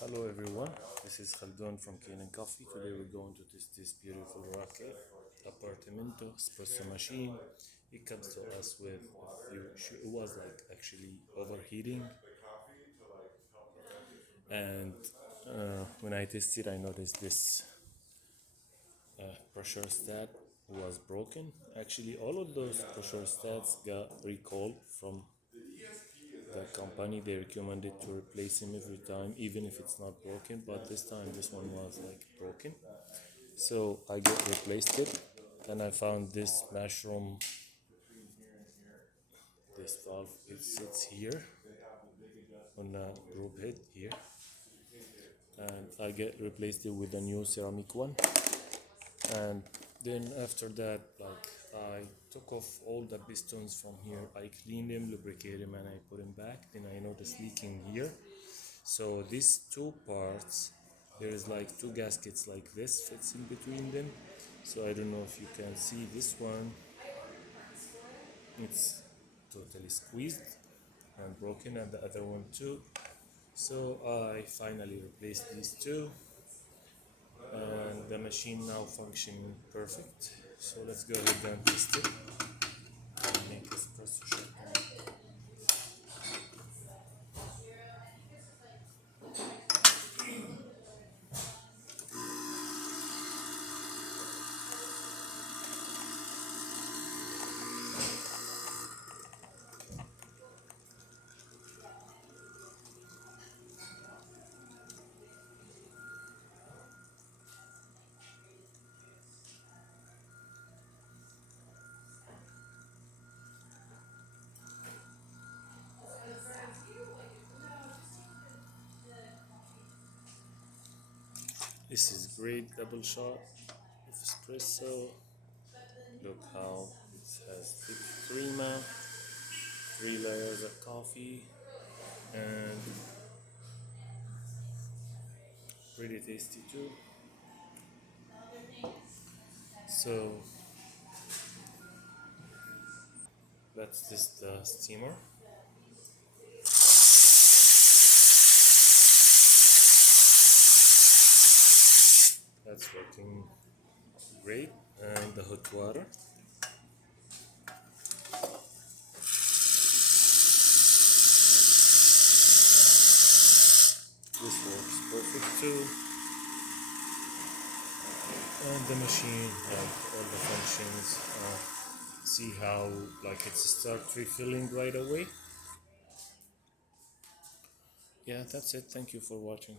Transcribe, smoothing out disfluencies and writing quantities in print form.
Hello everyone, this is Khaldun from Kanen Coffee. Today we're going to test this beautiful rocket, Apartemento espresso machine. It comes to us with it was like actually overheating, and when I tested I noticed this pressure stat was broken. Actually all of those pressure stats got recalled from the company. They recommended to replace him every time even if it's not broken, but this time this one was like broken, so I get replaced it. And I found this mushroom, this valve, it sits here on the group head here, and I get replaced it with a new ceramic one. And then after that, like, I took off all the pistons from here, I cleaned them, lubricated them, and I put them back. Then I noticed leaking here. So these two parts, there is like two gaskets like this fits in between them. So I don't know if you can see this one, it's totally squeezed and broken, and the other one too. So I finally replaced these two, and the machine now functioning perfect. So let's go ahead and test it and make espresso shot. This is great double shot of espresso. Look how it has thick crema, 3 layers of coffee, and pretty tasty too. So that's just the steamer. That's working great. And the hot water. This works perfect too. And the machine has all the functions. See how like it starts refilling right away. Yeah, that's it. Thank you for watching.